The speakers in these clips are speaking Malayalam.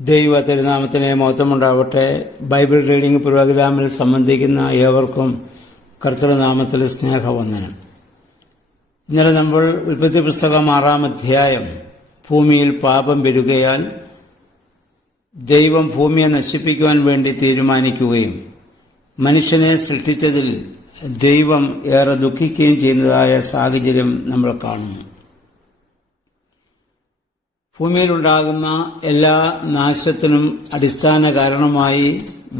ദൈവ തിരുനാമത്തിന് മഹത്വമുണ്ടാവട്ടെ. ബൈബിൾ റീഡിംഗ് പ്രോഗ്രാമിൽ സംബന്ധിക്കുന്ന ഏവർക്കും കർത്തൃനാമത്തിൽ സ്നേഹവന്ദനം. ഇന്നലെ നമ്മൾ ഉൽപ്പത്തി പുസ്തകം 6-ാം അധ്യായം, ഭൂമിയിൽ പാപം പെരുകയാൽ ദൈവം ഭൂമിയെ നശിപ്പിക്കുവാൻ വേണ്ടി തീരുമാനിക്കുകയും മനുഷ്യനെ സൃഷ്ടിച്ചതിൽ ദൈവം ഏറെ ദുഃഖിക്കുകയും ചെയ്യുന്നതായ സാഹചര്യം നമ്മൾ കാണുന്നു. ഭൂമിയിലുണ്ടാകുന്ന എല്ലാ നാശത്തിനും അടിസ്ഥാന കാരണമായി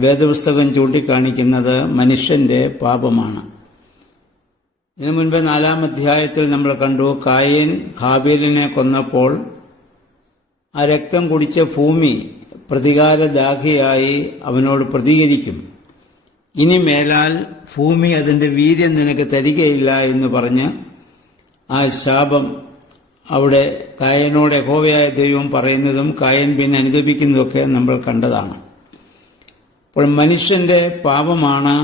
വേദപുസ്തകം ചൂണ്ടിക്കാണിക്കുന്നത് മനുഷ്യന്റെ പാപമാണ്. ഇതിനു മുൻപ് 4-ാം അധ്യായത്തിൽ നമ്മൾ കണ്ടു, കായീൻ ഹാബീലിനെ കൊന്നപ്പോൾ ആ രക്തം കുടിച്ച ഭൂമി പ്രതികാരദാഹിയായി അവനോട് പ്രതികരിക്കും. ഇനി മേലാൽ ഭൂമി അതിൻ്റെ വീര്യം നിനക്ക് തരികയില്ല എന്ന് പറഞ്ഞ് ആ ശാപം അവിടെ കായനോട് യഹോവയായ ദൈവം പറയുന്നതും കായൻ പിന്നെ അനുദപിക്കുന്നതൊക്കെ നമ്മൾ കണ്ടതാണ്. അപ്പോൾ മനുഷ്യന്റെ പാപമാണ്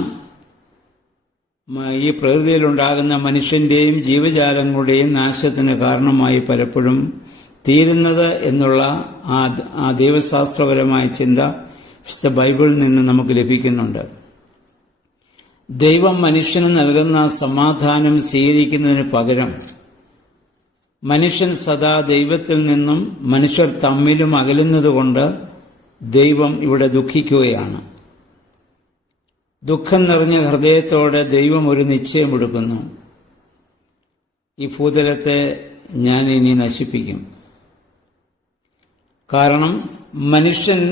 ഈ പ്രകൃതിയിലുണ്ടാകുന്ന മനുഷ്യന്റെയും ജീവജാലങ്ങളുടെയും നാശത്തിന് കാരണമായി പലപ്പോഴും തീരുന്നത് എന്നുള്ള ആ ദൈവശാസ്ത്രപരമായ ചിന്ത വിശുദ്ധ ബൈബിളിൽ നിന്ന് നമുക്ക് ലഭിക്കുന്നുണ്ട്. ദൈവം മനുഷ്യന് നൽകുന്ന സമാധാനം സ്വീകരിക്കുന്നതിന് പകരം മനുഷ്യൻ സദാ ദൈവത്തിൽ നിന്നും മനുഷ്യർ തമ്മിലും അകലുന്നതുകൊണ്ട് ദൈവം ഇവിടെ ദുഃഖിക്കുകയാണ്. ദുഃഖം നിറഞ്ഞ ഹൃദയത്തോടെ ദൈവം ഒരു നിശ്ചയമെടുക്കുന്നു: ഈ ഭൂതലത്തെ ഞാൻ ഇനി നശിപ്പിക്കും. കാരണം മനുഷ്യൻ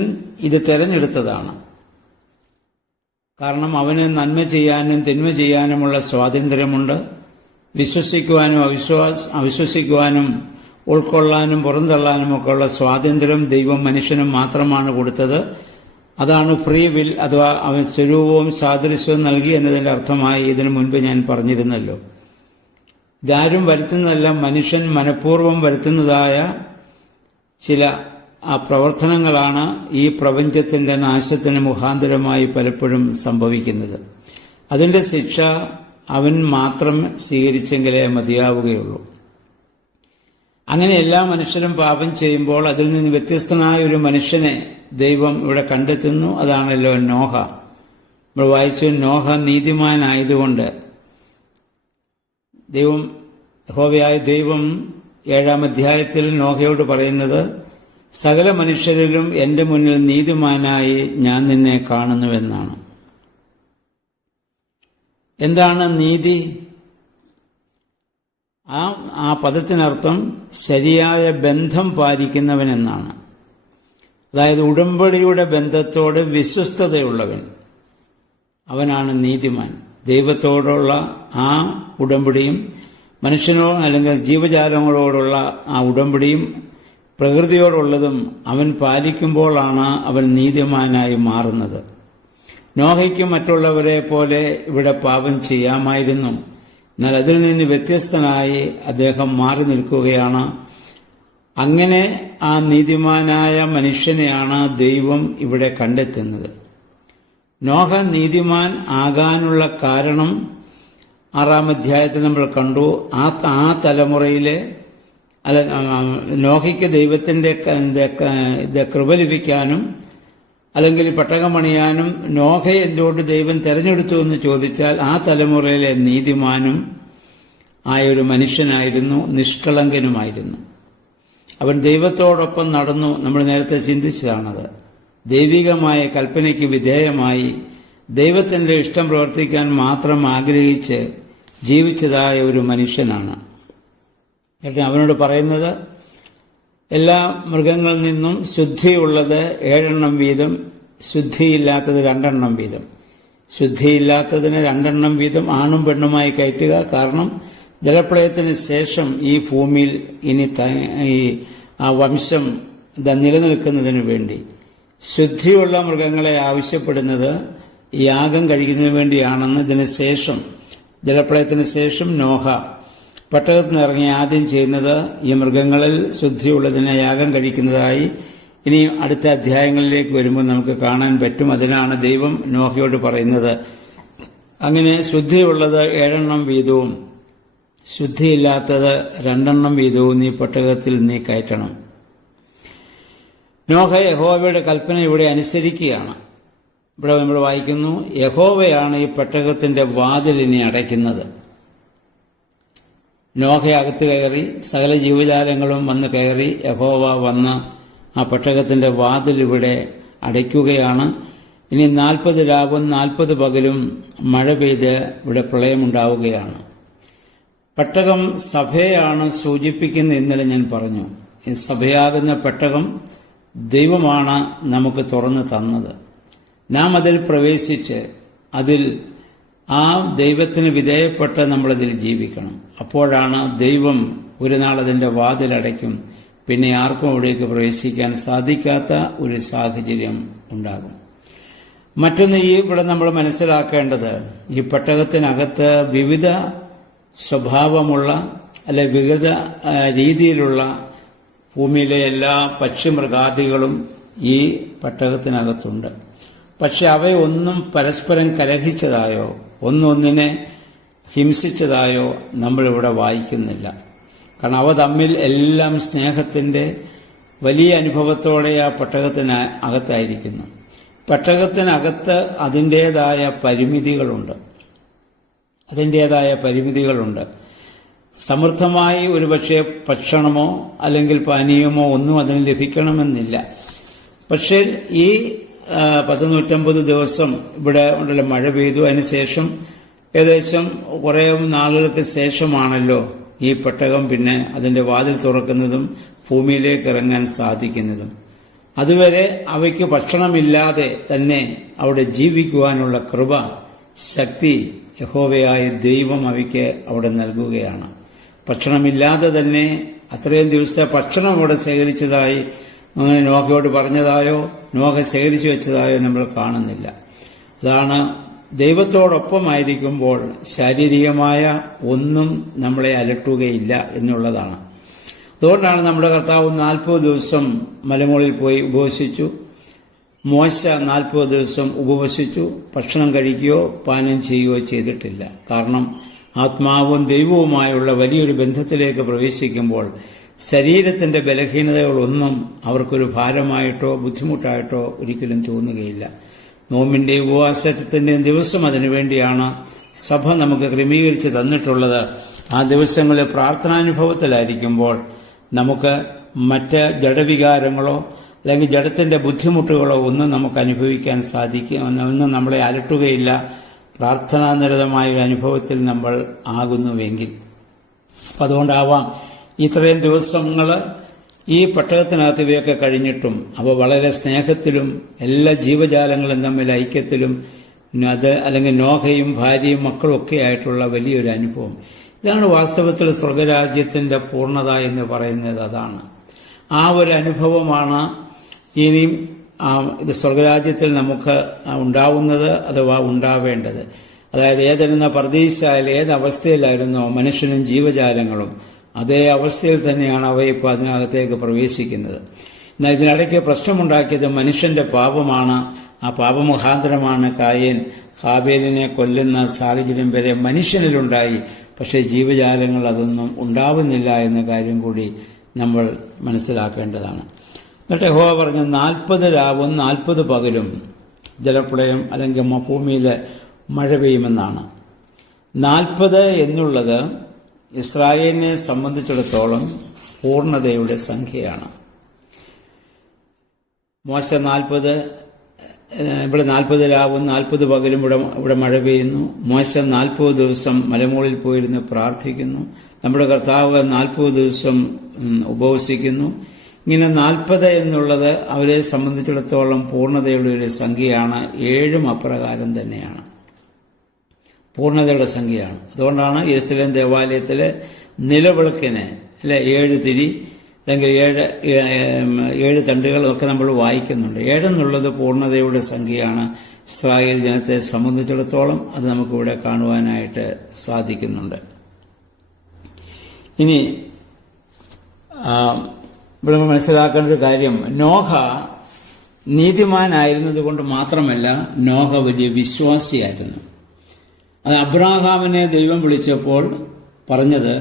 ഇത് തെരഞ്ഞെടുത്തതാണ്. കാരണം അവന് നന്മ ചെയ്യാനും തിന്മ ചെയ്യാനുമുള്ള സ്വാതന്ത്ര്യമുണ്ട്. വിശ്വസിക്കുവാനും അവിശ്വസിക്കുവാനും ഉൾക്കൊള്ളാനും പുറന്തള്ളാനുമൊക്കെ ഉള്ള സ്വാതന്ത്ര്യം ദൈവം മനുഷ്യനും മാത്രമാണ് കൊടുത്തത്. അതാണ് ഫ്രീ വിൽ, അഥവാ അവൻ സ്വരൂപവും സാദൃശ്യവും നൽകി എന്നതിൻ്റെ അർത്ഥമായി ഇതിനു മുൻപ് ഞാൻ പറഞ്ഞിരുന്നല്ലോ. ഇതാരും വരുത്തുന്നതല്ല, മനുഷ്യൻ മനഃപൂർവ്വം വരുത്തുന്നതായ ചില പ്രവർത്തനങ്ങളാണ് ഈ പ്രപഞ്ചത്തിൻ്റെ നാശത്തിന് മുഖാന്തരമായി പലപ്പോഴും സംഭവിക്കുന്നത്. അതിൻ്റെ ശിക്ഷ അവൻ മാത്രം സ്വീകരിച്ചെങ്കിലേ മതിയാവുകയുള്ളൂ. അങ്ങനെ എല്ലാ മനുഷ്യരും പാപം ചെയ്യുമ്പോൾ അതിൽ നിന്ന് വ്യത്യസ്തനായ ഒരു മനുഷ്യനെ ദൈവം ഇവിടെ കണ്ടെത്തുന്നു. അതാണല്ലോ നോഹ. നമ്മൾ വായിച്ചു, നോഹ നീതിമാനായതുകൊണ്ട് യഹോവയായ ദൈവം 7-ാം അധ്യായത്തിൽ നോഹയോട് പറയുന്നത്, സകല മനുഷ്യരിലും എൻ്റെ മുന്നിൽ നീതിമാനായി ഞാൻ നിന്നെ കാണുന്നുവെന്നാണ്. എന്താണ് നീതി? ആ പദത്തിനർത്ഥം ശരിയായ ബന്ധം പാലിക്കുന്നവനെന്നാണ്. അതായത് ഉടമ്പടിയുടെ ബന്ധത്തോട് വിശ്വസ്തതയുള്ളവൻ, അവനാണ് നീതിമാൻ. ദൈവത്തോടുള്ള ആ ഉടമ്പടിയും മനുഷ്യനോ അല്ലെങ്കിൽ ജീവജാലങ്ങളോടുള്ള ആ ഉടമ്പടിയും പ്രകൃതിയോടുള്ളതും അവൻ പാലിക്കുമ്പോഴാണ് അവൻ നീതിമാനായി മാറുന്നത്. നോഹയ്ക്ക് മറ്റുള്ളവരെ പോലെ ഇവിടെ പാപം ചെയ്യാമായിരുന്നു. എന്നാൽ അതിൽ നിന്ന് വ്യത്യസ്തനായി അദ്ദേഹം മാറി നിൽക്കുകയാണ്. അങ്ങനെ ആ നീതിമാനായ മനുഷ്യനെയാണ് ദൈവം ഇവിടെ കണ്ടെത്തുന്നത്. നോഹ നീതിമാൻ ആകാനുള്ള കാരണം 6-ാം അധ്യായത്തിൽ നമ്മൾ കണ്ടു. ആ തലമുറയിലെ നോഹയ്ക്ക് ദൈവത്തിൻ്റെ കൃപ ലഭിക്കാനും അല്ലെങ്കിൽ പട്ടകമണിയാനും നോഹയെ എന്തുകൊണ്ട് ദൈവം തെരഞ്ഞെടുത്തു എന്ന് ചോദിച്ചാൽ ആ തലമുറയിലെ നീതിമാനും ആയൊരു മനുഷ്യനായിരുന്നു, നിഷ്കളങ്കനുമായിരുന്നു. അവൻ ദൈവത്തോടൊപ്പം നടന്നു. നമ്മൾ നേരത്തെ ചിന്തിച്ചതാണത്. ദൈവികമായ കൽപ്പനയ്ക്ക് വിധേയമായി ദൈവത്തിൻ്റെ ഇഷ്ടം പ്രവർത്തിക്കാൻ മാത്രം ആഗ്രഹിച്ച് ജീവിച്ചതായ ഒരു മനുഷ്യനാണ്. അവനോട് പറയുന്നത്, എല്ലാ മൃഗങ്ങളിൽ നിന്നും ശുദ്ധിയുള്ളത് 7 വീതം, ശുദ്ധിയില്ലാത്തത് 2 വീതം. ശുദ്ധിയില്ലാത്തതിന് 2 വീതം ആണും പെണ്ണുമായി കയറ്റുക. കാരണം ജലപ്രളയത്തിന് ശേഷം ഈ ഭൂമിയിൽ ഇനി ആ വംശം നിലനിൽക്കുന്നതിന് വേണ്ടി ശുദ്ധിയുള്ള മൃഗങ്ങളെ ആവശ്യപ്പെടുന്നത് യാഗം കഴിക്കുന്നതിന് വേണ്ടിയാണെന്ന് ജലപ്രളയത്തിന് ശേഷം നോഹ പട്ടകത്തിൽ ഇറങ്ങി ആദ്യം ചെയ്യുന്നത് ഈ മൃഗങ്ങളിൽ ശുദ്ധിയുള്ളതിനെ യാഗം കഴിക്കുന്നതായി ഇനി അടുത്ത അധ്യായങ്ങളിലേക്ക് വരുമ്പോൾ നമുക്ക് കാണാൻ പറ്റും. അതിനാണ് ദൈവം നോഹയോട് പറയുന്നത്, അങ്ങനെ ശുദ്ധിയുള്ളത് 7 വീതവും ശുദ്ധിയില്ലാത്തത് 2 വീതവും നീ പട്ടകത്തിൽ നീ കയറ്റണം. നോഹ യഹോവയുടെ കൽപ്പന ഇവിടെ അനുസരിക്കുകയാണ്. ഇവിടെ നമ്മൾ വായിക്കുന്നു, യഹോവയാണ് ഈ പെട്ടകത്തിന്റെ വാതിലിനെ അടയ്ക്കുന്നത്. നോഹ അകത്ത് കയറി, സകല ജീവജാലങ്ങളും വന്ന് കയറി, യഹോവ വന്ന് ആ പെട്ടകത്തിന്റെ വാതിൽ ഇവിടെ അടയ്ക്കുകയാണ്. ഇനി 40 രാവും 40 പകലും മഴ പെയ്ത് ഇവിടെ പ്രളയമുണ്ടാവുകയാണ്. പെട്ടകം സഭയാണ് സൂചിപ്പിക്കുന്നത്. ഇന്നലെ ഞാൻ പറഞ്ഞു, ഈ സഭയാകുന്ന പെട്ടകം ദൈവമാണ് നമുക്ക് തുറന്നു തന്നത്. നാം അതിൽ പ്രവേശിച്ച് അതിൽ ആ ദൈവത്തിന് വിധേയപ്പെട്ട് നമ്മളതിൽ ജീവിക്കണം. അപ്പോഴാണ് ദൈവം ഒരു നാൾ അതിൻ്റെ വാതിലടയ്ക്കും. പിന്നെ ആർക്കും അവിടേക്ക് പ്രവേശിക്കാൻ സാധിക്കാത്ത ഒരു സാഹചര്യം ഉണ്ടാകും. മറ്റൊന്ന് ഇവിടെ നമ്മൾ മനസ്സിലാക്കേണ്ടത്, ഈ പെട്ടകത്തിനകത്ത് വിവിധ സ്വഭാവമുള്ള അല്ലെ വിവിധ രീതിയിലുള്ള ഭൂമിയിലെ എല്ലാ പക്ഷിമൃഗാദികളും ഈ പെട്ടകത്തിനകത്തുണ്ട്. പക്ഷെ അവയൊന്നും പരസ്പരം കലഹിച്ചതായോ ഒന്നൊന്നിനെ ഹിംസിച്ചതായോ നമ്മളിവിടെ വായിക്കുന്നില്ല. കാരണം അവ തമ്മിൽ എല്ലാം സ്നേഹത്തിൻ്റെ വലിയ അനുഭവത്തോടെ ആ പെട്ടകത്തിന് അകത്തായിരിക്കുന്നു. പെട്ടകത്തിനകത്ത് അതിൻ്റേതായ പരിമിതികളുണ്ട്. സമൃദ്ധമായി ഒരുപക്ഷെ ഭക്ഷണമോ അല്ലെങ്കിൽ പാനീയമോ ഒന്നും അതിന് ലഭിക്കണമെന്നില്ല. പക്ഷേ ഈ 150 ദിവസം ഇവിടെ ഉണ്ടല്ലോ മഴ പെയ്തു. അതിനുശേഷം ഏകദേശം കുറേ നാളുകൾക്ക് ശേഷമാണല്ലോ ഈ പെട്ടകം പിന്നെ അതിൻ്റെ വാതിൽ തുറക്കുന്നതും ഭൂമിയിലേക്ക് ഇറങ്ങാൻ സാധിക്കുന്നതും. അതുവരെ അവയ്ക്ക് ഭക്ഷണമില്ലാതെ തന്നെ അവിടെ ജീവിക്കുവാനുള്ള കൃപ, ശക്തി യഹോവയായ ദൈവം അവയ്ക്ക് അവിടെ നൽകുകയാണ്. ഭക്ഷണമില്ലാതെ തന്നെ അത്രയും ദിവസത്തെ ഭക്ഷണം അവിടെ ശേഖരിച്ചതായി അങ്ങനെ നോഹയോട് പറഞ്ഞതായോ നോഹ ശേഖരിച്ചു വെച്ചതായോ നമ്മൾ കാണുന്നില്ല. അതാണ് ദൈവത്തോടൊപ്പമായിരിക്കുമ്പോൾ ശാരീരികമായ ഒന്നും നമ്മളെ അലട്ടുകയില്ല എന്നുള്ളതാണ്. അതുകൊണ്ടാണ് നമ്മുടെ കർത്താവ് 40 ദിവസം മലമുകളിൽ പോയി ഉപവസിച്ചു. മോശ 40 ദിവസം ഉപവസിച്ചു. ഭക്ഷണം കഴിക്കുകയോ പാനം ചെയ്യുകയോ ചെയ്തിട്ടില്ല. കാരണം ആത്മാവും ദൈവവുമായുള്ള വലിയൊരു ബന്ധത്തിലേക്ക് പ്രവേശിക്കുമ്പോൾ ശരീരത്തിന്റെ ബലഹീനതകളൊന്നും അവർക്കൊരു ഭാരമായിട്ടോ ബുദ്ധിമുട്ടായിട്ടോ ഒരിക്കലും തോന്നുകയില്ല. നോമ്പിന്റെയും ഉപവാസത്തിന്റെയും ദിവസം അതിനുവേണ്ടിയാണ് സഭ നമുക്ക് ക്രമീകരിച്ച് തന്നിട്ടുള്ളത്. ആ ദിവസങ്ങളിൽ പ്രാർത്ഥനാനുഭവത്തിലായിരിക്കുമ്പോൾ നമുക്ക് മറ്റ് ജഡവികാരങ്ങളോ അല്ലെങ്കിൽ ജഡത്തിന്റെ ബുദ്ധിമുട്ടുകളോ ഒന്നും നമുക്ക് അനുഭവിക്കാൻ ഒന്നും നമ്മളെ അലട്ടുകയില്ല. പ്രാർത്ഥനാനിരതമായ ഒരു അനുഭവത്തിൽ നമ്മൾ ആകുന്നുവെങ്കിൽ. അപ്പം അതുകൊണ്ടാവാം ഇത്രയും ദിവസങ്ങൾ ഈ പെട്ടകത്തിനകത്ത് ഇവയൊക്കെ കഴിഞ്ഞിട്ടും അവ വളരെ സ്നേഹത്തിലും എല്ലാ ജീവജാലങ്ങളും തമ്മിൽ ഐക്യത്തിലും അത് അല്ലെങ്കിൽ നോഹയും ഭാര്യയും മക്കളും ഒക്കെ ആയിട്ടുള്ള വലിയൊരു അനുഭവം. ഇതാണ് വാസ്തവത്തിൽ സ്വർഗരാജ്യത്തിന്റെ പൂർണ്ണത എന്ന് പറയുന്നത്. അതാണ് ആ ഒരു അനുഭവമാണ് ഇനിയും ഇത് സ്വർഗരാജ്യത്തിൽ നമുക്ക് ഉണ്ടാവുന്നത് അഥവാ ഉണ്ടാവേണ്ടത്. അതായത് ഏതെന്ന പർദീസായാലും ഏതവസ്ഥയിലായിരുന്നോ മനുഷ്യനും ജീവജാലങ്ങളും അതേ അവസ്ഥയിൽ തന്നെയാണ് അവ ഇപ്പോൾ അതിനകത്തേക്ക് പ്രവേശിക്കുന്നത്. എന്നാൽ ഇതിനിടയ്ക്ക് പ്രശ്നമുണ്ടാക്കിയത് മനുഷ്യന്റെ പാപമാണ്. ആ പാപമുഖാന്തരമാണ് കായേൻ ഹാബേലിനെ കൊല്ലുന്ന സാഹചര്യം വരെ മനുഷ്യനിലുണ്ടായി. പക്ഷേ ജീവജാലങ്ങൾ അതൊന്നും ഉണ്ടാവുന്നില്ല എന്ന കാര്യം കൂടി നമ്മൾ മനസ്സിലാക്കേണ്ടതാണ്. എന്നിട്ട് യഹോവ പറഞ്ഞു, 40 രാവും 40 പകലും ജലപ്രളയം അല്ലെങ്കിൽ ഭൂമിയിൽ മഴ പെയ്യുമെന്നാണ്. 40 എന്നുള്ളത് ഇസ്രായേലിനെ സംബന്ധിച്ചിടത്തോളം പൂർണ്ണതയുടെ സംഖ്യയാണ്. മോശ 40 ഇവിടെ 40 രാവും 40 പകലും ഇവിടെ മഴ പെയ്യുന്നു. മോശ 40 ദിവസം മലമുകളിൽ പോയിരുന്ന് പ്രാർത്ഥിക്കുന്നു. നമ്മുടെ കർത്താവ് 40 ദിവസം ഉപവസിക്കുന്നു. ഇങ്ങനെ 40 എന്നുള്ളത് അവരെ സംബന്ധിച്ചിടത്തോളം പൂർണ്ണതയുടെ ഒരു സംഖ്യയാണ്. 7 അപ്രകാരം തന്നെയാണ്, പൂർണ്ണതയുടെ സംഖ്യയാണ്. അതുകൊണ്ടാണ് യെരുശലേം ദേവാലയത്തിലെ നിലവിളക്കിന് 7 തിരി അല്ലെങ്കിൽ 7 തണ്ടുകളൊക്കെ നമ്മൾ വായിക്കുന്നുണ്ട്. 7 എന്നുള്ളത് പൂർണ്ണതയുടെ സംഖ്യയാണ്. ഇസ്രായേൽ ജനത്തെ സംബന്ധിച്ചിടത്തോളം അത് നമുക്കിവിടെ കാണുവാനായിട്ട് സാധിക്കുന്നുണ്ട്. ഇനി ഇവിടെ മനസ്സിലാക്കേണ്ട ഒരു കാര്യം, നോഹ നീതിമാനായിരുന്നത് കൊണ്ട് മാത്രമല്ല, നോഹ വലിയ വിശ്വാസിയായിരുന്നു. അത് അബ്രാഹാമിനെ ദൈവം വിളിച്ചപ്പോൾ പറഞ്ഞത്,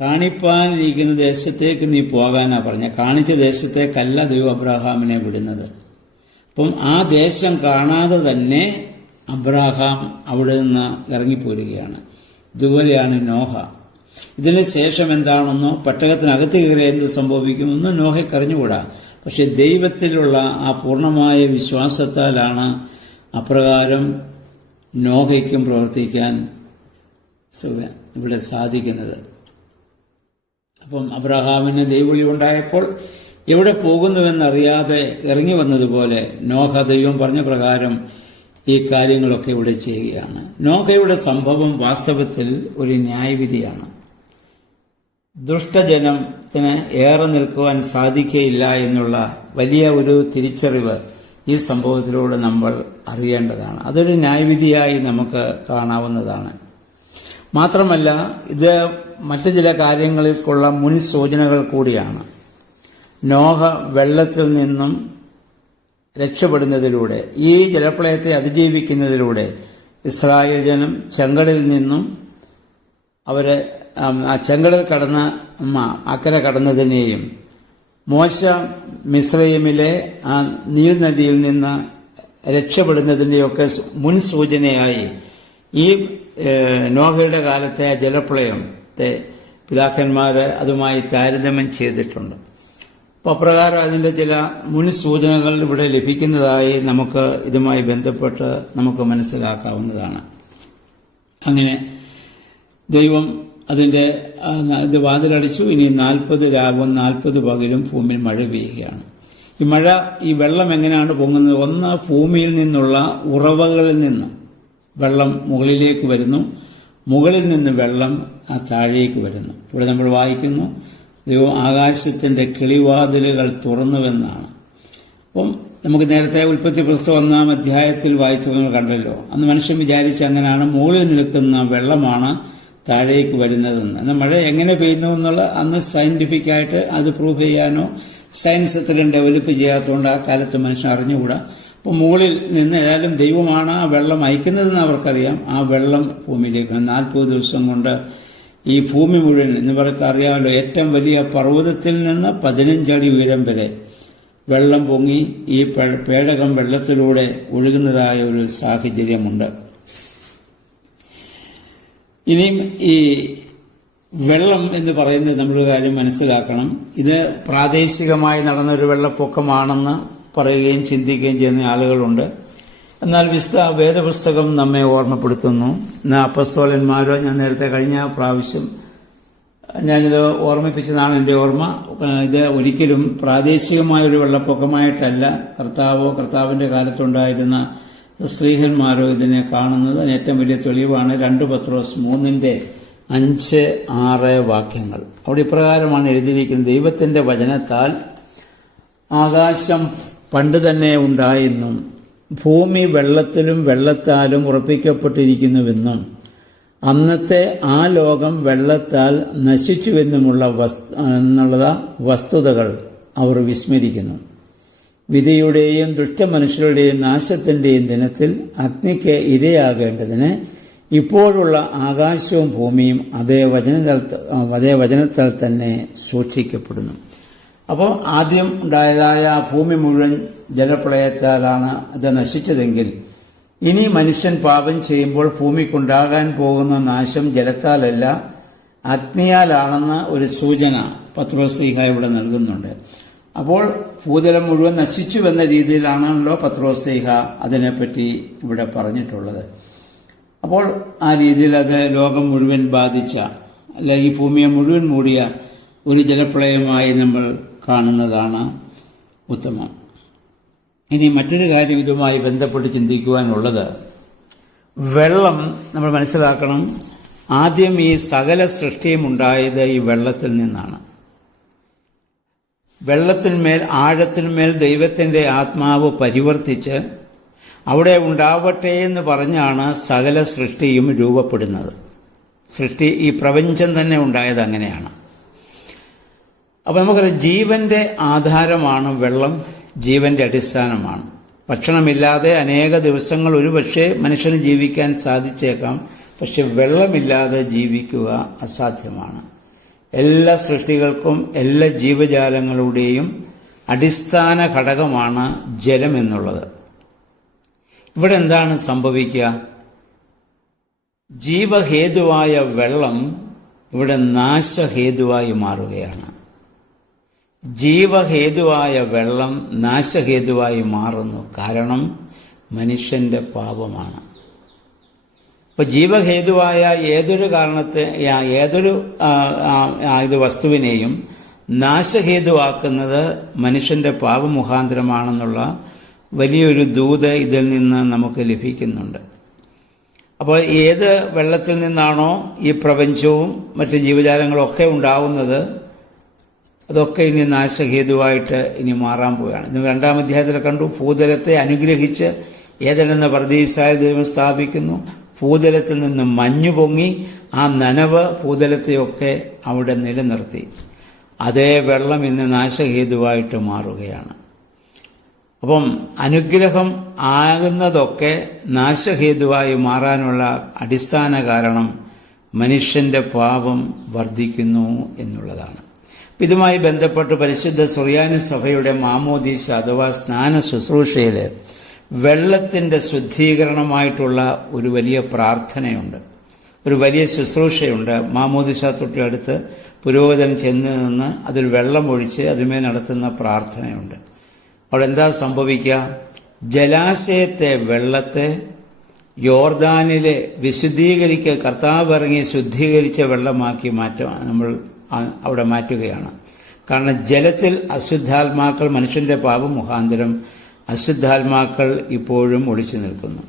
കാണിപ്പാനിരിക്കുന്ന ദേശത്തേക്ക് നീ പോകാനാ പറഞ്ഞ. കാണിച്ച ദേശത്തേക്കല്ല ദൈവം അബ്രാഹാമിനെ വിടുന്നത്. അപ്പം ആ ദേശം കാണാതെ തന്നെ അബ്രാഹാം അവിടെ നിന്ന് ഇറങ്ങിപ്പോരുകയാണ്. ഇതുപോലെയാണ് നോഹ. ഇതിന് ശേഷം എന്താണെന്നോ പെട്ടകത്തിനകത്ത് കയറി എന്ത് സംഭവിക്കുമെന്നോ നോഹയ്ക്ക് അറിഞ്ഞുകൂടാ. പക്ഷെ ദൈവത്തിലുള്ള ആ പൂർണ്ണമായ വിശ്വാസത്താലാണ് അപ്രകാരം നോഹയ്ക്കും പ്രവർത്തിക്കാൻ ഇവിടെ സാധിക്കുന്നത്. അപ്പം അബ്രഹാമിന് ദൈവവിളി ഉണ്ടായപ്പോൾ എവിടെ പോകുന്നുവെന്നറിയാതെ ഇറങ്ങി വന്നതുപോലെ നോഹ ദൈവം പറഞ്ഞ പ്രകാരം ഈ കാര്യങ്ങളൊക്കെ ഇവിടെ ചെയ്യുകയാണ്. നോഹയുടെ സംഭവം വാസ്തവത്തിൽ ഒരു ന്യായവിധിയാണ്. ദുഷ്ടജനത്തിന് ഏറെ നിൽക്കുവാൻ സാധിക്കുകയില്ല എന്നുള്ള വലിയ ഒരു തിരിച്ചറിവ് ഈ സംഭവത്തിലൂടെ നമ്മൾ അറിയേണ്ടതാണ്. അതൊരു ന്യായവിധിയായി നമുക്ക് കാണാവുന്നതാണ്. മാത്രമല്ല ഇത് മറ്റു ചില കാര്യങ്ങൾക്കുള്ള മുൻ സൂചനകൾ കൂടിയാണ്. നോഹ വെള്ളത്തിൽ നിന്നും രക്ഷപ്പെടുന്നതിലൂടെ, ഈ ജലപ്രളയത്തെ അതിജീവിക്കുന്നതിലൂടെ ഇസ്രായേൽ ജനം ചെങ്കടലിൽ നിന്നും അവരെ ആ ചെങ്കടൽ കടന്ന് അക്കരെ കടന്നതിനെയും മോശ മിസ്രയീമിലെ ആ നീൽ നദിയിൽ നിന്ന് രക്ഷപ്പെടുന്നതിൻ്റെയൊക്കെ മുൻ സൂചനയായി ഈ നോഹയുടെ കാലത്തെ ജലപ്രളയത്തെ പിതാക്കന്മാർ അതുമായി താരതമ്യം ചെയ്തിട്ടുണ്ട്. അപ്പോൾ അപ്രകാരം അതിൻ്റെ ചില മുൻ സൂചനകൾ ഇവിടെ ലഭിക്കുന്നതായി നമുക്ക് ഇതുമായി ബന്ധപ്പെട്ട് നമുക്ക് മനസ്സിലാക്കാവുന്നതാണ്. അങ്ങനെ ദൈവം അതിൻ്റെ ഇത് വാതിലടിച്ചു. ഇനി 40 രാവും 40 പകലും ഭൂമിയിൽ മഴ പെയ്യുകയാണ്. ഈ വെള്ളം എങ്ങനെയാണ് പൊങ്ങുന്നത്? ഒന്ന്, ഭൂമിയിൽ നിന്നുള്ള ഉറവകളിൽ നിന്ന് വെള്ളം മുകളിലേക്ക് വരുന്നു, മുകളിൽ നിന്ന് വെള്ളം താഴേക്ക് വരുന്നു. ഇവിടെ നമ്മൾ വായിക്കുന്നു, ദൈവം ആകാശത്തിൻ്റെ കിളിവാതിലുകൾ തുറന്നുവെന്നാണ്. അപ്പം നമുക്ക് നേരത്തെ ഉൽപ്പത്തി പുസ്തകം 1-ാം അധ്യായത്തിൽ വായിച്ചത് നമ്മൾ കണ്ടല്ലോ. അന്ന് മനുഷ്യൻ വിചാരിച്ച അങ്ങനെയാണ്, മുകളിൽ നിൽക്കുന്ന വെള്ളമാണ് താഴേക്ക് വരുന്നതെന്ന്. എന്നാൽ മഴ എങ്ങനെ പെയ്യുന്നു എന്നുള്ള അന്ന് സയന്റിഫിക്കായിട്ട് അത് പ്രൂവ് ചെയ്യാനോ സയൻസ് ഇത്രയും ഡെവലപ്പ് ചെയ്യാത്തതുകൊണ്ട് ആ കാലത്ത് മനുഷ്യൻ അറിഞ്ഞുകൂടാ. അപ്പോൾ മുകളിൽ നിന്ന് ഏതായാലും ദൈവമാണ് ആ വെള്ളം അയക്കുന്നതെന്ന് അവർക്കറിയാം. ആ വെള്ളം ഭൂമിയിലേക്ക് 40 ദിവസം കൊണ്ട് ഈ ഭൂമി മുഴുവൻ, എന്നിവർക്ക് അറിയാമല്ലോ, ഏറ്റവും വലിയ പർവ്വതത്തിൽ നിന്ന് 15 അടി ഉയരം വരെ വെള്ളം പൊങ്ങി ഈ പേടകം വെള്ളത്തിലൂടെ ഒഴുകുന്നതായ ഒരു സാഹചര്യമുണ്ട്. ഇനിയും ഈ വെള്ളം എന്ന് പറയുന്നത് നമ്മളൊരു കാര്യം മനസ്സിലാക്കണം. ഇത് പ്രാദേശികമായി നടന്നൊരു വെള്ളപ്പൊക്കമാണെന്ന് പറയുകയും ചിന്തിക്കുകയും ചെയ്യുന്ന ആളുകളുണ്ട്. എന്നാൽ വേദപുസ്തകം നമ്മെ ഓർമ്മപ്പെടുത്തുന്നു. അപ്പസ്തോലന്മാരോ, ഞാൻ നേരത്തെ കഴിഞ്ഞ പ്രാവശ്യം ഞാനിത് ഓർമ്മിപ്പിച്ചതാണ് എൻ്റെ ഓർമ്മ. ഇത് ഒരിക്കലും പ്രാദേശികമായൊരു വെള്ളപ്പൊക്കമായിട്ടല്ല കർത്താവിൻ്റെ കാലത്തുണ്ടായിരുന്ന സ്ത്രീഹന്മാരോ ഇതിനെ കാണുന്നത്. ഏറ്റവും വലിയ തെളിവാണ് 2 പത്രോസ് 3:5-6 വാക്യങ്ങൾ. അവിടെ ഇപ്രകാരമാണ് എഴുതിയിരിക്കുന്നത്: ദൈവത്തിൻ്റെ വചനത്താൽ ആകാശം പണ്ട് തന്നെ ഉണ്ടായെന്നും ഭൂമി വെള്ളത്തിലും വെള്ളത്താലും ഉറപ്പിക്കപ്പെട്ടിരിക്കുന്നുവെന്നും അന്നത്തെ ആ ലോകം വെള്ളത്താൽ നശിച്ചുവെന്നുമുള്ള വസ്തുതകൾ അവർ വിസ്മരിക്കുന്നു. വിധിയുടെയും ദുഷ്ടമനുഷ്യരുടെയും നാശത്തിൻ്റെയും ദിനത്തിൽ അഗ്നിക്ക് ഇരയാകേണ്ടതിന് ഇപ്പോഴുള്ള ആകാശവും ഭൂമിയും അതേ വചനത്താൽ തന്നെ സൂക്ഷിക്കപ്പെടുന്നു. അപ്പോൾ ആദ്യം ഉണ്ടായതായ ആ ഭൂമി മുഴുവൻ ജലപ്രളയത്താലാണ് അത് നശിച്ചതെങ്കിൽ, ഇനി മനുഷ്യൻ പാപം ചെയ്യുമ്പോൾ ഭൂമിക്കുണ്ടാകാൻ പോകുന്ന നാശം ജലത്താലല്ല അഗ്നിയാലാണെന്ന ഒരു സൂചന പത്രോസ്ലീഹ ഇവിടെ നൽകുന്നുണ്ട്. അപ്പോൾ ഭൂതലം മുഴുവൻ നശിച്ചുവെന്ന രീതിയിലാണല്ലോ പത്രോസ്ലീഹ അതിനെപ്പറ്റി ഇവിടെ പറഞ്ഞിട്ടുള്ളത്. അപ്പോൾ ആ രീതിയിൽ അത് ലോകം മുഴുവൻ ബാധിച്ച, അല്ല ഈ ഭൂമിയെ മുഴുവൻ മൂടിയ ഒരു ജലപ്രളയമായി നമ്മൾ കാണുന്നതാണ് ഉത്തമം. ഇനി മറ്റൊരു കാര്യം ഇതുമായി ബന്ധപ്പെട്ട് ചിന്തിക്കുവാനുള്ളത്, വെള്ളം നമ്മൾ മനസ്സിലാക്കണം. ആദ്യം ഈ സകല സൃഷ്ടിയും ഉണ്ടായത് ഈ വെള്ളത്തിൽ നിന്നാണ്. വെള്ളത്തിന്മേൽ, ആഴത്തിന്മേൽ ദൈവത്തിൻ്റെ ആത്മാവ് പരിവർത്തിച്ച് അവിടെ ഉണ്ടാവട്ടെ എന്ന് പറഞ്ഞാണ് സകല സൃഷ്ടിയും രൂപപ്പെടുന്നത്. ഈ പ്രപഞ്ചം തന്നെ ഉണ്ടായത് അങ്ങനെയാണ്. അപ്പോൾ നമുക്കറിയാം, ജീവന്റെ ആധാരമാണ് വെള്ളം, ജീവന്റെ അടിസ്ഥാനമാണ്. ഭക്ഷണമില്ലാതെ അനേക ദിവസങ്ങൾ ഒരുപക്ഷെ മനുഷ്യന് ജീവിക്കാൻ സാധിച്ചേക്കാം, പക്ഷെ വെള്ളമില്ലാതെ ജീവിക്കുക അസാധ്യമാണ്. എല്ലാ സൃഷ്ടികൾക്കും എല്ലാ ജീവജാലങ്ങളുടെയും അടിസ്ഥാന ഘടകമാണ് ജലം എന്നുള്ളത്. ഇവിടെ എന്താണ് സംഭവിക്കുക? ജീവഹേതുവായ വെള്ളം ഇവിടെ നാശഹേതുവായി മാറുകയാണ്. ജീവഹേതുവായ വെള്ളം നാശഹേതുവായി മാറുന്നു. കാരണം മനുഷ്യന്റെ പാപമാണ്. ഇപ്പൊ ജീവഹേതുവായ ഏതൊരു വസ്തുവിനെയും നാശഹേതുവാക്കുന്നത് മനുഷ്യന്റെ പാപമുഖാന്തരമാണെന്നുള്ള വലിയൊരു ദൂത് ഇതിൽ നിന്ന് നമുക്ക് ലഭിക്കുന്നുണ്ട്. അപ്പോൾ ഏത് വെള്ളത്തിൽ നിന്നാണോ ഈ പ്രപഞ്ചവും മറ്റ് ജീവജാലങ്ങളൊക്കെ ഉണ്ടാവുന്നത്, അതൊക്കെ ഇനി നാശഹേതുവായിട്ട് ഇനി മാറാൻ പോവുകയാണ്. ഇന്ന് 2-ാം അധ്യായത്തിൽ കണ്ടു, ഭൂതലത്തെ അനുഗ്രഹിച്ച് ഏതെന്ന പർദീസായ ദൈവം സ്ഥാപിക്കുന്നു. ഭൂതലത്തിൽ നിന്ന് മഞ്ഞു പൊങ്ങി ആ നനവ് ഭൂതലത്തെയൊക്കെ അവിടെ നിലനിർത്തി. അതേ വെള്ളം ഇന്ന് നാശഹേതുവായിട്ട് മാറുകയാണ്. അപ്പം അനുഗ്രഹം ആകുന്നതൊക്കെ നാശഹേതുവായി മാറാനുള്ള അടിസ്ഥാന കാരണം മനുഷ്യന്റെ പാപം വർദ്ധിക്കുന്നു എന്നുള്ളതാണ്. ഇതുമായി ബന്ധപ്പെട്ട് പരിശുദ്ധ സുറിയാനി സഭയുടെ മാമോദീസ അഥവാ സ്നാന ശുശ്രൂഷയിൽ വെള്ളത്തിന്റെ ശുദ്ധീകരണമായിട്ടുള്ള ഒരു വലിയ പ്രാർത്ഥനയുണ്ട്, ഒരു വലിയ ശുശ്രൂഷയുണ്ട്. മാമോദീസ തൊട്ടടുത്ത് പുരോഹിതൻ ചെന്ന് നിന്ന് അതിൽ വെള്ളം ഒഴിച്ച് അതിന്മേൽ നടത്തുന്ന പ്രാർത്ഥനയുണ്ട്. അവിടെ എന്താ സംഭവിക്കുക? ജലാശയത്തെ വെള്ളത്തെ യോർദാനിലെ കർത്താവ് ഇറങ്ങി ശുദ്ധീകരിച്ച വെള്ളമാക്കി നമ്മൾ അവിടെ മാറ്റുകയാണ്. കാരണം ജലത്തിൽ അശുദ്ധാത്മാക്കൾ, മനുഷ്യന്റെ പാപം മുഖാന്തരം അശുദ്ധാത്മാക്കൾ ഇപ്പോഴും ഒളിച്ചു നിൽക്കുന്നു.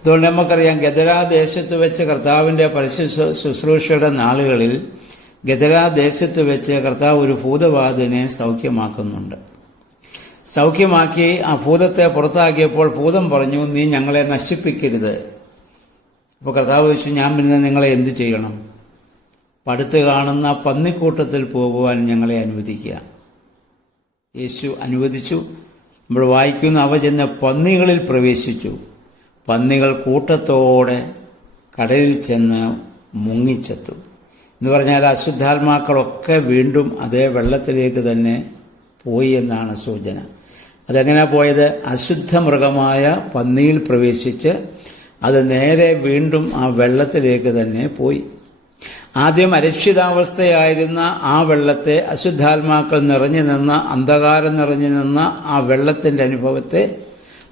അതുകൊണ്ട് നമുക്കറിയാം, ഗദരാദേശത്ത് വെച്ച് കർത്താവിന്റെ പരിശുദ്ധ ശുശ്രൂഷയുടെ നാളുകളിൽ ഗദരാദേശത്ത് വെച്ച് കർത്താവ് ഒരു ഭൂതബാധനെ സൗഖ്യമാക്കുന്നുണ്ട്. സൗഖ്യമാക്കി ആ ഭൂതത്തെ പുറത്താക്കിയപ്പോൾ ഭൂതം പറഞ്ഞു, നീ ഞങ്ങളെ നശിപ്പിക്കരുത്. അപ്പോൾ കർത്താവ് ചോദിച്ചു, ഞാൻ പിന്നെ നിങ്ങളെ എന്ത് ചെയ്യണം? പടുത്ത് കാണുന്ന പന്നിക്കൂട്ടത്തിൽ പോകുവാൻ ഞങ്ങളെ അനുവദിക്കുക. യേശു അനുവദിച്ചു. നമ്മൾ വായിക്കുന്ന, അവ ചെന്ന് പന്നികളിൽ പ്രവേശിച്ചു. പന്നികൾ കൂട്ടത്തോടെ കടലിൽ ചെന്ന് മുങ്ങിച്ചെത്തു. എന്ന് പറഞ്ഞാൽ അശുദ്ധാത്മാക്കളൊക്കെ വീണ്ടും അതേ വെള്ളത്തിലേക്ക് തന്നെ പോയി എന്നാണ് സൂചന. അതെങ്ങനെ പോയത്? അശുദ്ധ മൃഗമായ പന്നിയിൽ പ്രവേശിച്ച് അത് നേരെ വീണ്ടും ആ വെള്ളത്തിലേക്ക് തന്നെ പോയി. ആദ്യം അരക്ഷിതാവസ്ഥയായിരുന്ന ആ വെള്ളത്തെ, അശുദ്ധാത്മാക്കൾ നിറഞ്ഞു നിന്ന, അന്ധകാരം നിറഞ്ഞു നിന്ന ആ വെള്ളത്തിൻ്റെ അനുഭവത്തെ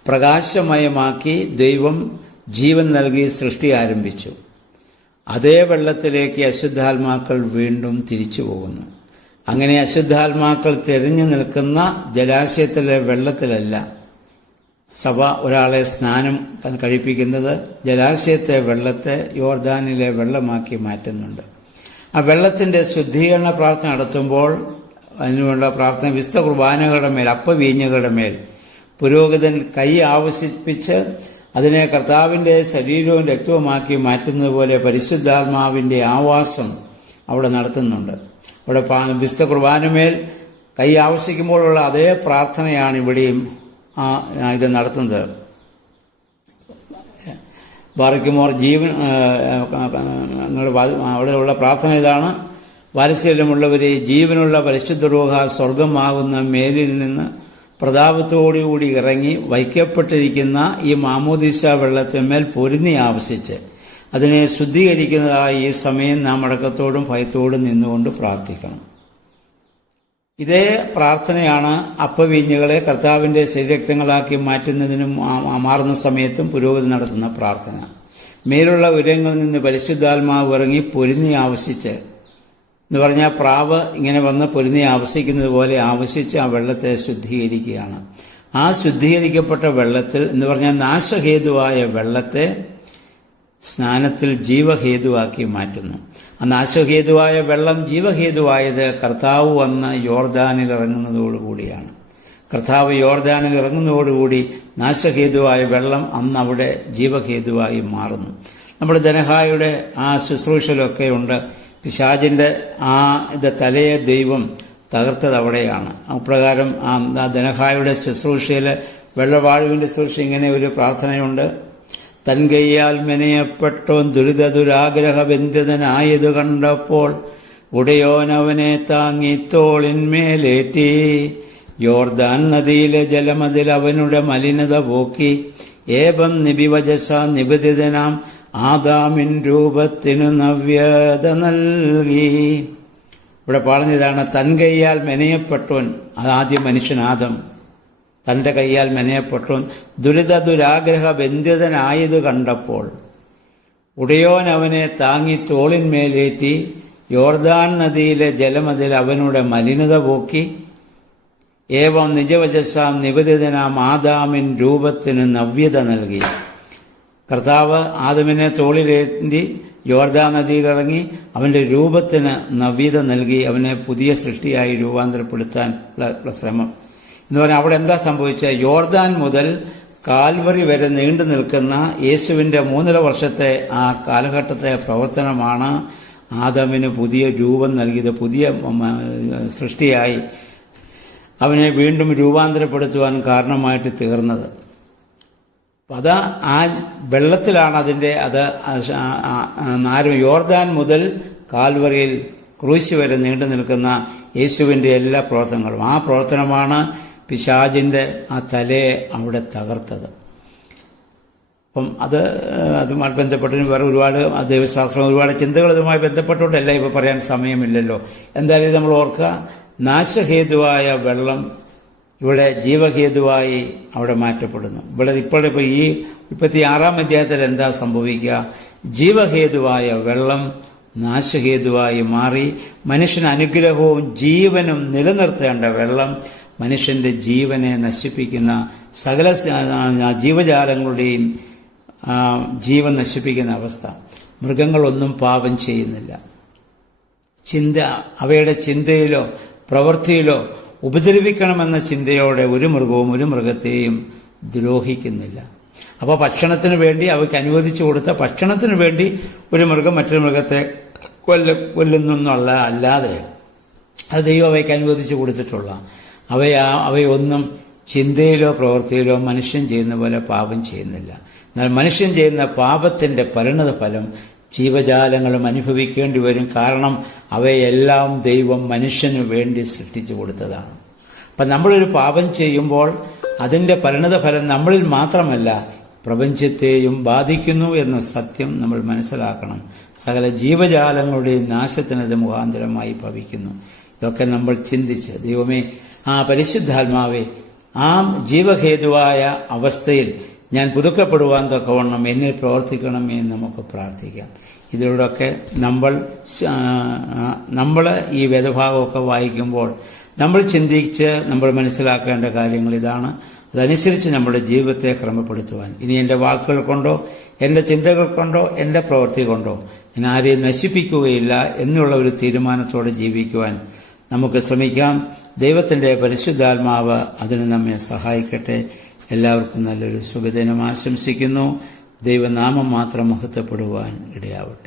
പ്രകാശമയമാക്കി ദൈവം ജീവൻ നൽകി സൃഷ്ടി ആരംഭിച്ചു. അതേ വെള്ളത്തിലേക്ക് അശുദ്ധാത്മാക്കൾ വീണ്ടും തിരിച്ചു പോകുന്നു. അങ്ങനെ അശുദ്ധാത്മാക്കൾ തെരഞ്ഞു നിൽക്കുന്ന ജലാശയത്തിലെ വെള്ളത്തിലല്ല സഭ ഒരാളെ സ്നാനം കഴിപ്പിക്കുന്നത്, ജലാശയത്തെ വെള്ളത്തെ യോർദാനിലെ വെള്ളമാക്കി മാറ്റുന്നുണ്ട്. ആ വെള്ളത്തിൻ്റെ ശുദ്ധീകരണ പ്രാർത്ഥന നടത്തുമ്പോൾ അതിനുവേണ്ട പ്രാർത്ഥന വിശുദ്ധ കുർബാനകളുടെ മേൽ, അപ്പവീഞ്ഞുകളുടെ മേൽ പുരോഹിതൻ കൈ ആവശ്യിപ്പിച്ച് അതിനെ കർത്താവിൻ്റെ ശരീരവും രക്തവുമാക്കി മാറ്റുന്നത് പോലെ പരിശുദ്ധാത്മാവിൻ്റെ ആവാസം അവിടെ നടത്തുന്നുണ്ട്. അവിടെ വിശുദ്ധ കുർബാനമേൽ കൈ ആവശ്യിക്കുമ്പോഴുള്ള അതേ പ്രാർത്ഥനയാണ് ഇവിടെയും ഇത് നടത്തുന്നത്. ബാറയ്ക്കുമോർ ജീവൻ അവിടെയുള്ള പ്രാർത്ഥന ഇതാണ്: വാത്സല്യമുള്ളവരെ, ജീവനുള്ള പരിശുദ്ധ റൂഹ സ്വർഗമാകുന്ന മേലിൽ നിന്ന് പ്രതാപത്തോടുകൂടി ഇറങ്ങി വയ്ക്കപ്പെട്ടിരിക്കുന്ന ഈ മാമോദീസ വെള്ളത്തിന്മേൽ പൊരുന്നി ആവശ്യിച്ച് അതിനെ ശുദ്ധീകരിക്കുന്നതായി ഈ സമയം നാം അടക്കത്തോടും ഭയത്തോടും നിന്നുകൊണ്ട് പ്രാർത്ഥിക്കണം. ഇതേ പ്രാർത്ഥനയാണ് അപ്പവീഞ്ഞുകളെ കർത്താവിൻ്റെ ശരീരക്തങ്ങളാക്കി മാറ്റുന്നതിനും മാറുന്ന സമയത്തും പുരോഹിതൻ നടത്തുന്ന പ്രാർത്ഥന. മേലുള്ള ഉരങ്ങളിൽ നിന്ന് പരിശുദ്ധാത്മാവ് ഇറങ്ങി പൊരുന്നി ആവശ്യിച്ച്, എന്ന് പറഞ്ഞാൽ പ്രാവ് ഇങ്ങനെ വന്ന് പൊരുന്നി ആവശ്യിക്കുന്നത് പോലെ ആവശ്യിച്ച് ആ വെള്ളത്തെ ശുദ്ധീകരിക്കുകയാണ്. ആ ശുദ്ധീകരിക്കപ്പെട്ട വെള്ളത്തിൽ, എന്ന് പറഞ്ഞാൽ നാശഹേതുവായ വെള്ളത്തെ സ്നാനത്തിൽ ജീവഹേതുവാക്കി മാറ്റുന്നു. ആ നാശഹേതുവായ വെള്ളം ജീവഹേതുവായത് കർത്താവ് വന്ന് യോർദാനിൽ ഇറങ്ങുന്നതോടുകൂടിയാണ്. കർത്താവ് യോർദാനിൽ ഇറങ്ങുന്നതോടുകൂടി നാശഹേതുവായ വെള്ളം അന്ന് അവിടെ ജീവഹേതുവായി മാറുന്നു. നമ്മുടെ ധനഹായുടെ ആ ശുശ്രൂഷയിലൊക്കെ ഉണ്ട്. പിശാചിൻ്റെ തലയെ ദൈവം തകർത്തത് അവിടെയാണ്. അപ്രകാരം ആ ധനഹായുടെ ശുശ്രൂഷയിൽ, വെള്ളവാഴുവിൻ്റെ ശുശ്രൂഷ, ഇങ്ങനെ ഒരു പ്രാർത്ഥനയുണ്ട്: തൻ കൈയാൽ മെനയപ്പെട്ടോൻ ദുരിതദുരാഗ്രഹബന്ധിതനായതു കണ്ടപ്പോൾ ഉടയോനവനെ താങ്ങി തോളിന്മേലേറ്റി. യോർദാൻ നദിയിലെ ജലമതിൽ അവനുടെ മലിനത പോക്കി. ഏവം നിബിവജസ നിബദിതനാം ആദാമിൻ രൂപത്തിനു നവ്യത നൽകി. ഇവിടെ പറഞ്ഞതാണ്, തൻ കൈയാൽ മെനയപ്പെട്ടവൻ, അതാദ്യം മനുഷ്യൻ ആദം, തൻ്റെ കൈയാൽ മെനയപ്പെട്ടവൻ ദുരിതാഗ്രഹ ബന്ധിതനായത് കണ്ടപ്പോൾ ഉടയോൻ അവനെ താങ്ങി തോളിന്മേലേറ്റി. യോർദാൻ നദിയിലെ ജലമതിൽ അവനുടെ മലിനത പോക്കി. ഏവം നിജവചസാം നിബദിതനാം ആദാമിൻ രൂപത്തിന് നവ്യത നൽകി. കർത്താവ് ആദമിനെ തോളിലേറ്റി യോർദാൻ നദിയിലിറങ്ങി അവൻ്റെ രൂപത്തിന് നവ്യത നൽകി, അവനെ പുതിയ സൃഷ്ടിയായി രൂപാന്തരപ്പെടുത്താൻ ഉള്ള ശ്രമം എന്ന് പറഞ്ഞാൽ അവിടെ എന്താ സംഭവിച്ചത്? യോർദാൻ മുതൽ കാൽവറി വരെ നീണ്ടു നിൽക്കുന്ന യേശുവിൻ്റെ 3.5 വർഷത്തെ ആ കാലഘട്ടത്തെ പ്രവർത്തനമാണ് ആദമിന് പുതിയ രൂപം നൽകിയത്, പുതിയ സൃഷ്ടിയായി അവനെ വീണ്ടും രൂപാന്തരപ്പെടുത്തുവാൻ കാരണമായിട്ട് തീർന്നത്. അത് ആ വെള്ളത്തിലാണ് അതിൻ്റെ യോർദാൻ മുതൽ കാൽവറിയിൽ ക്രൂശ് വരെ നീണ്ടു നിൽക്കുന്ന യേശുവിൻ്റെ എല്ലാ പ്രവർത്തനങ്ങളും. ആ പ്രവർത്തനമാണ് പിശാചിൻ്റെ ആ തലയെ അവിടെ തകർത്തത്. അപ്പം അതുമായി ബന്ധപ്പെട്ട് വേറെ ഒരുപാട് ദൈവശാസ്ത്രം ഒരുപാട് ചിന്തകൾ ഇതുമായി ബന്ധപ്പെട്ടുകൊണ്ടല്ല ഇപ്പോൾ പറയാൻ സമയമില്ലല്ലോ. എന്തായാലും നമ്മൾ ഓർക്കുക, നാശഹേതുവായ വെള്ളം ഇവിടെ ജീവഹേതുവായി അവിടെ മാറ്റപ്പെടുന്നു. ഇപ്പോൾ ഈ 56-ാം അധ്യായത്തിൽ എന്താ സംഭവിക്കുക? ജീവഹേതുവായ വെള്ളം നാശഹേതുവായി മാറി. മനുഷ്യന് അനുഗ്രഹവും ജീവനും നിലനിർത്തേണ്ട വെള്ളം മനുഷ്യന്റെ ജീവനെ നശിപ്പിക്കുന്ന സകല ജീവജാലങ്ങളുടെയും ജീവൻ നശിപ്പിക്കുന്ന അവസ്ഥ. മൃഗങ്ങളൊന്നും പാപം ചെയ്യുന്നില്ല. അവയുടെ ചിന്തയിലോ പ്രവൃത്തിയിലോ ഉപദ്രവിക്കണമെന്ന ചിന്തയോടെ ഒരു മൃഗവും ഒരു മൃഗത്തെയും ദ്രോഹിക്കുന്നില്ല. അപ്പോൾ ഭക്ഷണത്തിന് വേണ്ടി അവയ്ക്ക് അനുവദിച്ചു കൊടുത്ത ഭക്ഷണത്തിന് വേണ്ടി ഒരു മൃഗം മറ്റൊരു മൃഗത്തെ കൊല്ലുന്നൊന്നുള്ള അല്ലാതെ അത് ദൈവം അവയ്ക്ക് അനുവദിച്ചു കൊടുത്തിട്ടുള്ള അവയൊന്നും ചിന്തയിലോ പ്രവൃത്തിയിലോ മനുഷ്യൻ ചെയ്യുന്ന പോലെ പാപം ചെയ്യുന്നില്ല. എന്നാൽ മനുഷ്യൻ ചെയ്യുന്ന പാപത്തിന്റെ പരിണത ഫലം ജീവജാലങ്ങളും അനുഭവിക്കേണ്ടി വരും. കാരണം അവയെല്ലാം ദൈവം മനുഷ്യന് വേണ്ടി സൃഷ്ടിച്ചു കൊടുത്തതാണ്. അപ്പം നമ്മളൊരു പാപം ചെയ്യുമ്പോൾ അതിൻ്റെ പരിണതഫലം നമ്മളിൽ മാത്രമല്ല പ്രപഞ്ചത്തെയും ബാധിക്കുന്നു എന്ന സത്യം നമ്മൾ മനസ്സിലാക്കണം. സകല ജീവജാലങ്ങളുടെയും നാശത്തിനത് മുഖാന്തരമായി ഭവിക്കുന്നു. ഇതൊക്കെ നമ്മൾ ചിന്തിച്ച്, ദൈവമേ, ആ പരിശുദ്ധാത്മാവെ, ആ ജീവഹേതുവായ അവസ്ഥയിൽ ഞാൻ പുതുക്കപ്പെടുവാൻ തക്കവണ്ണം എന്നിൽ പ്രവർത്തിക്കണമേ എന്ന് നമുക്ക് പ്രാർത്ഥിക്കാം. ഇതിലൂടെയൊക്കെ നമ്മൾ ഈ വേദഭാഗമൊക്കെ വായിക്കുമ്പോൾ നമ്മൾ ചിന്തിച്ച് നമ്മൾ മനസ്സിലാക്കേണ്ട കാര്യങ്ങൾ ഇതാണ്. അതനുസരിച്ച് നമ്മുടെ ജീവിതത്തെ ക്രമപ്പെടുത്തുവാൻ, ഇനി എൻ്റെ വാക്കുകൾ കൊണ്ടോ എൻ്റെ ചിന്തകൾ കൊണ്ടോ എൻ്റെ പ്രവൃത്തി കൊണ്ടോ ഞാൻ ആരെയും നശിപ്പിക്കുകയില്ല എന്നുള്ള ഒരു തീരുമാനത്തോടെ ജീവിക്കുവാൻ നമുക്ക് ശ്രമിക്കാം. ദൈവത്തിൻ്റെ പരിശുദ്ധാത്മാവ് അതിന് നമ്മെ സഹായിക്കട്ടെ. എല്ലാവർക്കും നല്ലൊരു ശുഭദിനം ആശംസിക്കുന്നു. ദൈവനാമം മാത്രം മഹത്വപ്പെടുവാൻ ഇടയാവട്ടെ.